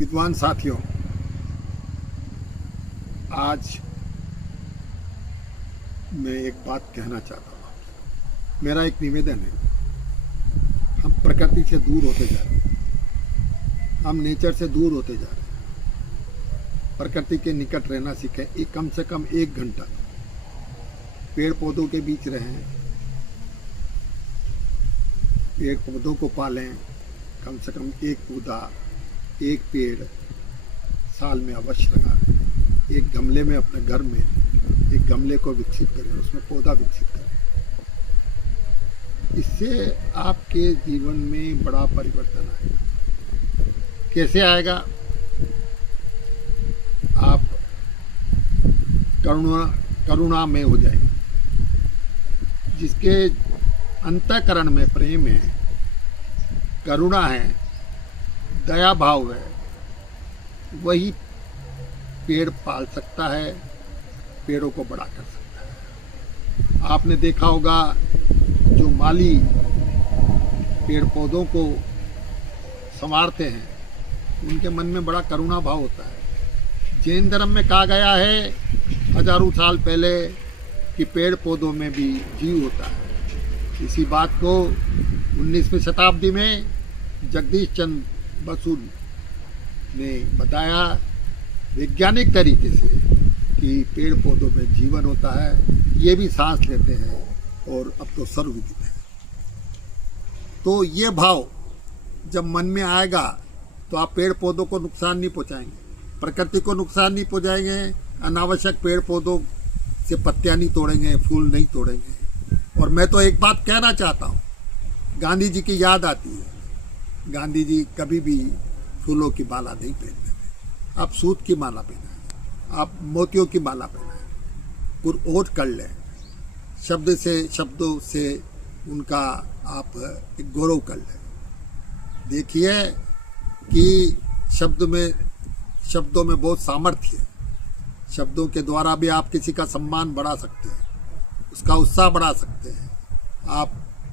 विद्वान साथियों, आज मैं एक बात कहना चाहता हूँ। मेरा एक निवेदन है, हम प्रकृति से दूर होते जा रहे हैं, हम नेचर से दूर होते जा रहे हैं। प्रकृति के निकट रहना सीखें। एक कम से कम 1 घंटा पेड़ पौधों के बीच रहें, पेड़ पौधों को पालें। कम से कम एक पौधा, एक पेड़ साल में अवश्य लगाएं। एक गमले में, अपने घर में एक गमले को विकसित करें, उसमें पौधा विकसित करें। इससे आपके जीवन में बड़ा परिवर्तन आएगा। कैसे आएगा? आप करुणा में हो जाएंगे। जिसके अंतःकरण में प्रेम है, करुणा है, दया भाव है, वही पेड़ पाल सकता है, पेड़ों को बड़ा कर सकता है। आपने देखा होगा, जो माली पेड़ पौधों को संवारते हैं, उनके मन में बड़ा करुणा भाव होता है। जैन धर्म में कहा गया है हजारों साल पहले कि पेड़ पौधों में भी जीव होता है। इसी बात को 19वीं शताब्दी में जगदीश चंद्र बसु ने बताया वैज्ञानिक तरीके से कि पेड़ पौधों में जीवन होता है, ये भी सांस लेते हैं और अब तो सर्वविदित है। तो ये भाव जब मन में आएगा तो आप पेड़ पौधों को नुकसान नहीं पहुंचाएंगे, प्रकृति को नुकसान नहीं पहुंचाएंगे, अनावश्यक पेड़ पौधों से पत्तियां नहीं तोड़ेंगे, फूल नहीं तोड़ेंगे। और मैं तो एक बात कहना चाहता हूँ, गांधी जी की याद आती है। गांधी जी कभी भी फूलों की माला नहीं पहनते थे। आप सूत की माला पहनाएं, आप मोतियों की माला पहनाएं, पुरओठ कर लें, शब्दों से उनका आप एक गौरव कर लें। देखिए कि शब्दों में बहुत सामर्थ्य है। शब्दों के द्वारा भी आप किसी का सम्मान बढ़ा सकते हैं, उसका उत्साह बढ़ा सकते हैं, आप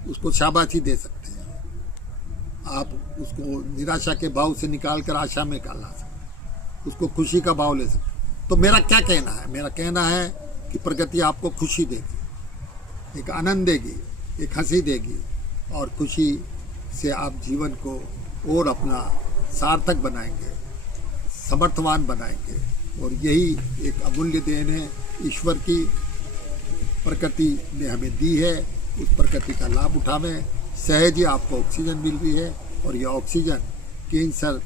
उसको शाबाशी दे सकते हैं, आप उसको निराशा के भाव से निकाल कर आशा में ला सकते हैं, उसको खुशी का भाव ले सकते हैं। तो मेरा क्या कहना है? मेरा कहना है कि प्रकृति आपको खुशी देगी, एक आनंद देगी, एक हंसी देगी, और खुशी से आप जीवन को और अपना सार्थक बनाएंगे, समर्थवान बनाएंगे। और यही एक अमूल्य देन है ईश्वर की, प्रकृति ने हमें दी है। उस प्रकृति का लाभ उठावें। सहज ही आपको ऑक्सीजन मिल रही है, और यह ऑक्सीजन कैंसर